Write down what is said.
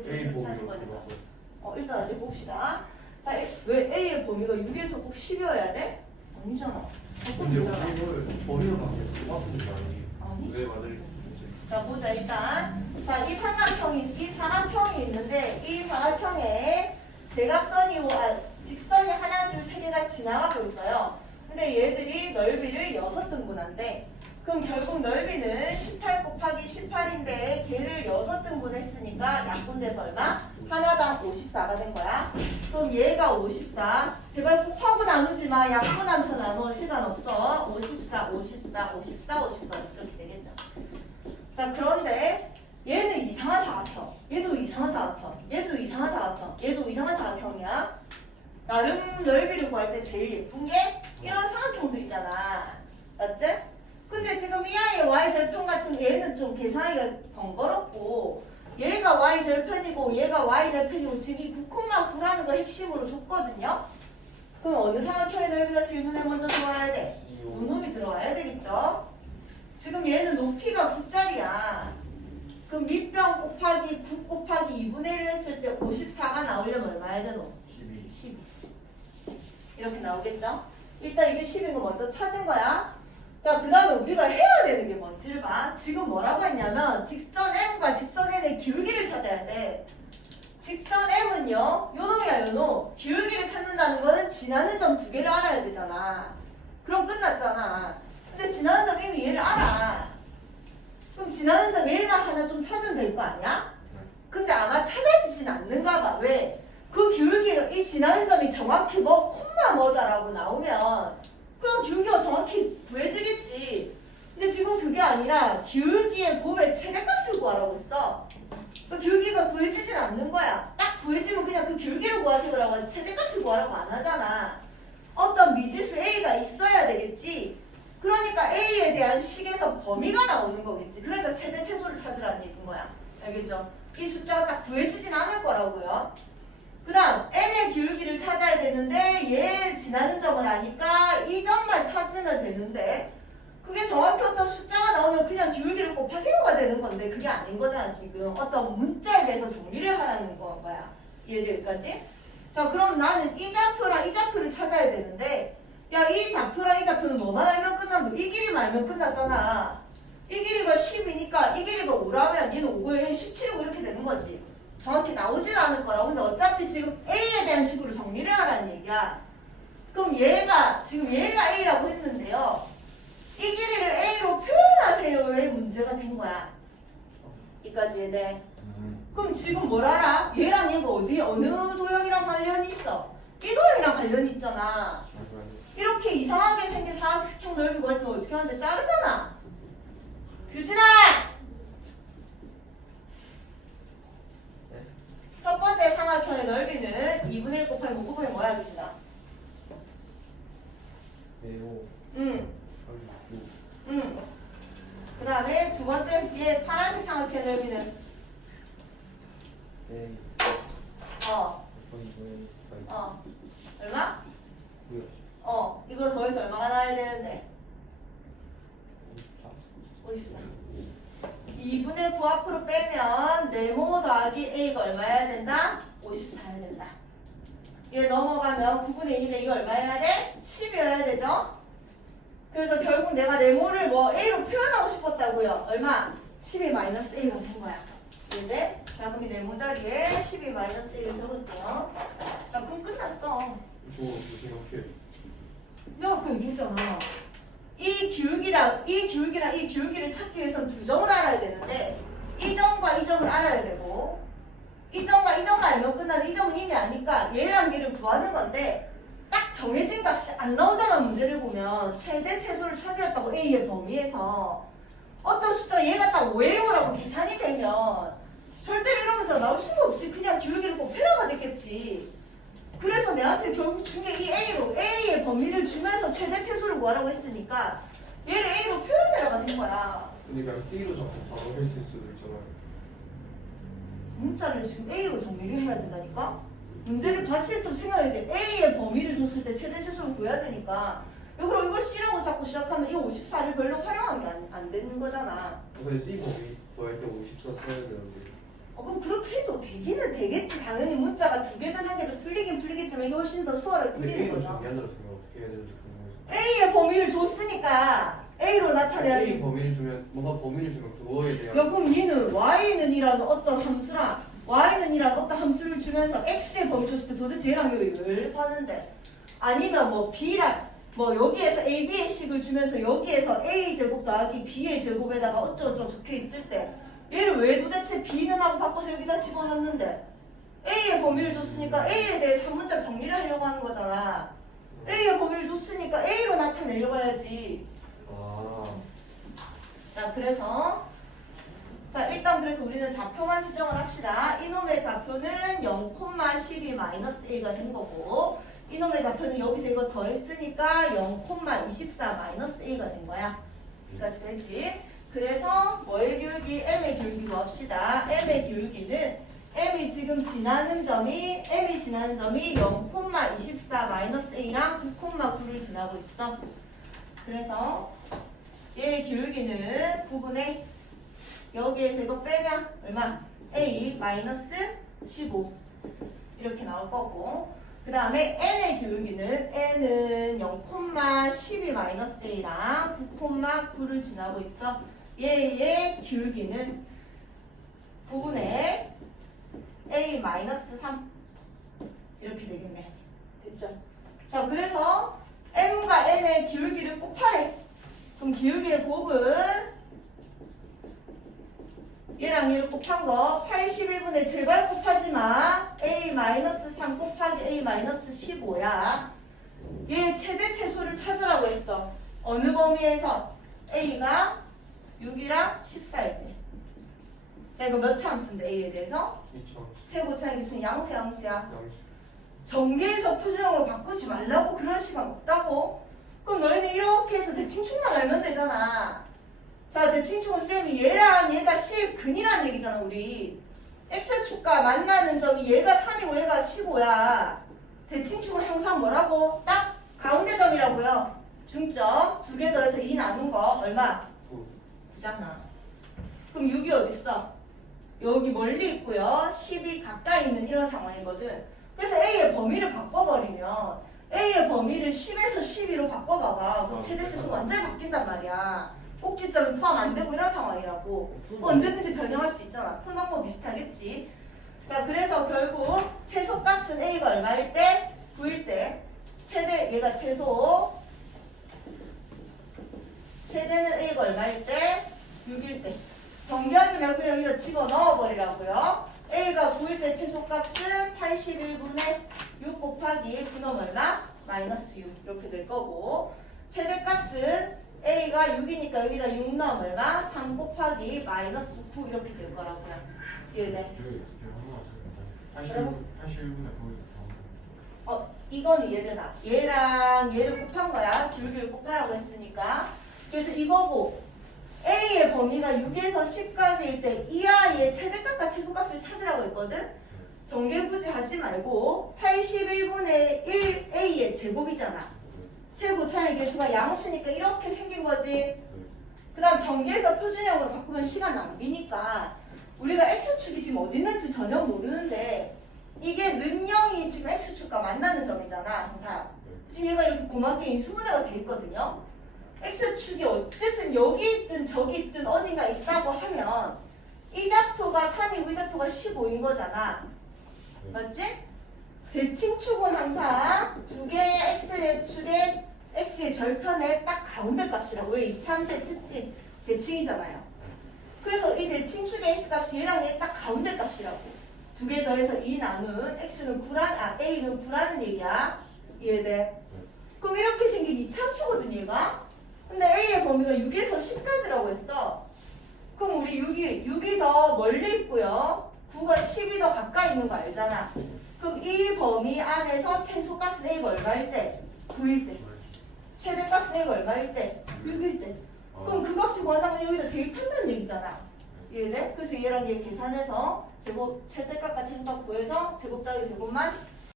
찾은 거니까. 고 어, 일단 아직 봅시다. 자, 왜 A의 범위가 6에서 꼭 10이어야 돼? 아니잖아. 근데 바꾸면 되잖아. 이걸 버리는 관계 똑같습니다. 아니. 왜 맞을 자, 보자, 일단. 자, 이 삼각형이, 이 사각형이 있는데, 이 사각형에 대각선이, 아, 직선이 하나, 둘, 세 개가 지나가고 있어요. 근데 얘들이 넓이를 여섯 등분한대. 그럼 결국 넓이는 18 곱하기 18인데, 걔를 여섯 등분 했으니까 약분돼서 얼마? 하나당 54가 된 거야. 그럼 얘가 54. 제발 곱하고 나누지 마. 약분하면서 나누어. 시간 없어. 54, 54, 54, 54. 이렇게 되겠죠. 자 그런데 얘는 이상한 사각형 얘도 이상한 사각형 얘도 이상한 사각형 얘도 이상한 사각형이야 나름 넓이를 구할 때 제일 예쁜 게 이런 사각형도 있잖아 맞지? 근데 지금 이 아이의 y절편 같은 얘는 좀 계산하기가 번거롭고 얘가 y절편이고 얘가 y절편이고 지금 이 9,9라는 걸 핵심으로 줬거든요 그럼 어느 사각형의 넓이가 눈에 먼저 들어와야 돼? 요놈이 들어와야 되겠죠? 지금 얘는 높이가 9짜리야. 그럼 밑변 곱하기 9 곱하기 2분의 1 했을 때 54가 나오려면 얼마야 되노? 12 12. 이렇게 나오겠죠? 일단 이게 10인 거 먼저 찾은 거야. 자, 그 다음에 우리가 해야 되는 게 뭔지를 봐. 지금 뭐라고 했냐면 직선 M과 직선 N의 기울기를 찾아야 돼. 직선 M은요, 요 놈이야, 요 놈. 기울기를 찾는다는 거는 지나는 점 두 개를 알아야 되잖아. 그럼 끝났잖아. 근데 지나는 점 이미 얘를 알아. 그럼 지나는 점 얘만 하나 좀 찾으면 될 거 아니야? 근데 아마 찾아지진 않는가 봐. 왜? 그 기울기가 이 지나는 점이 정확히 뭐 콤마 뭐다라고 나오면 그럼 기울기가 정확히 구해지겠지. 근데 지금 그게 아니라 기울기의 곱의 최대값을 구하라고 했어. 그 기울기가 구해지진 않는 거야. 딱 구해지면 그냥 그 기울기를 구하시라고 하지 최대값을 구하라고 안 하잖아. 어떤 미지수 A가 있어야 되겠지. 그러니까 A에 대한 식에서 범위가 나오는 거겠지. 그러니까 최대 최소를 찾으라는 얘기인 거야. 알겠죠? 이 숫자가 딱 구해지진 않을 거라고요. 그 다음 n의 기울기를 찾아야 되는데 얘 지나는 점을 아니까 이 점만 찾으면 되는데 그게 정확히 어떤 숫자가 나오면 그냥 기울기를 곱하세요가 되는 건데 그게 아닌 거잖아 지금. 어떤 문자에 대해서 정리를 하라는 거야 이해돼 여기까지? 자 그럼 나는 이 좌표랑 이 좌표를 찾아야 되는데 야 이 좌표랑 이 좌표는 뭐만 알면 끝난다. 이 길이만 알면 끝났잖아. 이 길이가 10이니까 이 길이가 5라면 얘는 5고 얘는 17이고 이렇게 되는 거지 정확히 나오진 않을 거라고. 근데 어차피 지금 A에 대한 식으로 정리를 하라는 얘기야. 그럼 얘가 지금 얘가 A라고 했는데요. 이 길이를 A로 표현하세요의 문제가 된 거야? 이까지 이해돼? 그럼 지금 뭘 알아? 얘랑 얘가 어디 어느 도형이랑 관련이 있어? 이 도형이랑 관련이 있잖아. 이렇게 이상하게 생긴 사각형 넓이 구할 때는 어떻게 하는데 자르잖아. 규진아 번째 삼각형의 넓이는 2분의 1 곱하기 5 곱하기 뭐야 규진아 네오 응, 36 응. 그 다음에 두 번째 얘 파란색 삼각형의 넓이는? 네. 어, 곱하기 어. 얼마? 9요. 어. 이거 더해서 얼마가 나와야 되는데 54 2분의 9 앞으로 빼면 네모 더하기 A가 얼마여야 된다? 54여야 된다 얘 넘어가면 9분의 1이면 이거 얼마여야 돼? 10이어야 되죠? 그래서 결국 내가 네모를 뭐 A로 표현하고 싶었다고요 얼마? 12 마이너스 A가 된 거야 근데 자 그럼 이 네모 자리에 12 마이너스 1을 적을게요 자 그럼 끝났어 저 생각해 내가 그 얘기했잖아. 이 기울기랑 이 기울기랑 이 기울기를 찾기 위해서는 두 점을 알아야 되는데 이 점과 이 점을 알아야 되고 이 점과 이 점을 알면 끝나는 이 점은 이미 아니까 얘랑 얘를 구하는 건데 딱 정해진 값이 안 나오잖아 문제를 보면. 최대 최소를 찾으랬다고 A의 범위에서. 어떤 숫자 얘가 딱 5예요라고 계산이 되면 절대로 문제가 나올 수가 없지. 그냥 기울기를 꼭 페라가 됐겠지. 그래서 내한테 결국 준게이 A로 A의 주면서 최대 최소를 구하라고 했으니까 얘를 A로 표현해라가 된 거야. 그냥 C로 자꾸 바로 했을 수도 있잖아요 문자를 지금 A로 정리를 해야 된다니까? 문제를 봤을 때 생각해야지. A의 범위를 줬을 때 최대 최소를 구해야 되니까. 그럼 이걸 C라고 자꾸 시작하면 이 54를 별로 활용한 게안 되는 거잖아. 근데 C 범위 구할 때54 써야 되는데 어, 그럼 그렇게 해도 되기는 되겠지. 당연히 문자가 두 개든 한 개든 풀리긴 풀리겠지만 이게 훨씬 더 수월하게 근데 풀리는 A로 거죠. 정리한다고 생각 어떻게 해야 되는지. A의 범위를 줬으니까 A로 A 나타내야지. 범위를 주면 뭔가 범위를 주면 그거에 대한 야 그럼 얘는 Y는 이라는 어떤 함수랑 Y는 이라는 어떤 함수를 주면서 X의 범위 줬을 때 도대체 얘랑 이거 왜 하는데? 아니면 뭐 B랑 뭐 여기에서 A, B의 식을 주면서 여기에서 A 제곱 더하기 B의 제곱에다가 어쩌고저쩌고 적혀 있을 때 얘를 왜 도대체 B는 하고 바꿔서 여기다 집어넣는데? A의 범위를 줬으니까 A에 대해서 한 문자 정리를 하려고 하는 거잖아 A의 범위를 줬으니까 A로 나타내려고 해야지 아 자 그래서 자 일단 그래서 우리는 좌표만 지정을 합시다. 이놈의 좌표는 0,12 마이너스 a가 된 거고 이놈의 좌표는 여기서 이거 더했으니까 0,24 마이너스 a가 된 거야. 여기까지 되지. 그래서 뭐의 기울기? m의 기울기 구합시다. m의 기울기는 m이 지금 지나는 점이 m이 지나는 점이 0,24 마이너스 a랑 9,9를 지나고 있어. 그래서 얘의 기울기는 9분의 여기에서 이거 빼면 얼마? a 마이너스 15 이렇게 나올 거고 그 다음에 n의 기울기는 n은 0,12 마이너스 a랑 9,9를 지나고 있어 얘의 기울기는 9분의 a 마이너스 3 이렇게 되겠네. 됐죠? 자 그래서 m과 n의 기울기를 곱하래. 그럼 기울기의 곱은 얘랑 얘를 곱한 거 81분의 제발 곱하지마 a-3 곱하기 a-15야 얘 최대 최소를 찾으라고 했어 어느 범위에서 a가 6이랑 14일 때 자, 이거 몇 차 함수인데 a에 대해서 2천 최고차의 기수는 양수 양수야 양수 전개에서 표준형으로 바꾸지 말라고 그런 시간 없다고? 그럼 너희는 이렇게 해서 대칭축만 알면 되잖아. 자, 대칭축은 쌤이 얘랑 얘가 실근이라는 얘기잖아, 우리. x축과 만나는 점이 얘가 3이고 얘가 15야. 대칭축은 항상 뭐라고? 딱 가운데 점이라고요. 중점 두 개 더해서 2 나눈 거 얼마? 9 9잖아. 그럼 6이 어딨어? 여기 멀리 있고요. 10이 가까이 있는 이런 상황이거든. 그래서 A의 범위를 바꿔버리면 A의 범위를 10에서 12로 바꿔봐봐. 그럼 아, 최대 최소 그래서? 완전히 바뀐단 말이야. 꼭지점이 포함 안 되고 이런 상황이라고. 뭐 언제든지 변형할 수 있잖아. 큰 방법 비슷하겠지. 자, 그래서 결국 최소값은 A가 얼마일 때? 9일 때. 최대, 얘가 최소. 최대는 A가 얼마일 때? 6일 때. 정비하지 말고 여기다 집어 넣어버리라고요. A가 9일 때 최소값은 81분의 6 곱하기 9는 얼마? 마이너스 6 이렇게 될 거고 최대값은 A가 6이니까 여기다 6 넣으면 얼마? 3 곱하기 마이너스 9 이렇게 될 거라고요. 그러면? 81분에 거기 어, 이건 얘들아. 얘랑 얘를 곱한 거야. 기울기를 곱하라고 했으니까. 그래서 이거고 A의 범위가 6에서 10까지일 때이 아이의 최대값과 최소값을 찾으라고 했거든. 굳이 하지 말고 81분의 1 A의 제곱이잖아. 최고 차의 개수가 양수니까 이렇게 생긴 거지. 그 다음 전개해서 표준형으로 바꾸면 시간 낭비니까 우리가 x축이 지금 어디 있는지 전혀 모르는데 이게 는영이 지금 x축과 만나는 점이잖아 항상 지금 얘가 이렇게 고맙게 인수분해가 돼 있거든요 x 축이 어쨌든 여기 있든 저기 있든 어디가 있다고 하면 이 좌표가 3이고 이 좌표가 15인 거잖아 맞지? 대칭축은 항상 두 개의 x의 축의 x의 절편의 딱 가운데 값이라고 왜 이차함수의 특징 대칭이잖아요. 그래서 이 대칭축의 x 값이 얘랑 얘딱 가운데 값이라고. 두 개 더해서 2 나눈 x는 9란 아 a는 9라는 얘기야. 이해돼? 그럼 이렇게 생긴 이차함수거든 얘가. 근데 a의 범위가 6에서 10까지라고 했어. 그럼 우리 6이 6이 더 멀리 있고요. 9가 10이 더 가까이 있는 거 알잖아. 그럼 이 범위 안에서 최소값은 a가 얼마일 때? 9일 때. 최대값은 a가 얼마일 때? 6일 때. 그럼 그 값이 구한다면 여기다 대입한다는 얘기잖아. 이해돼? 그래서 얘랑 얘 계산해서 제곱 최대값과 최소값 구해서 제곱 더하기 제곱만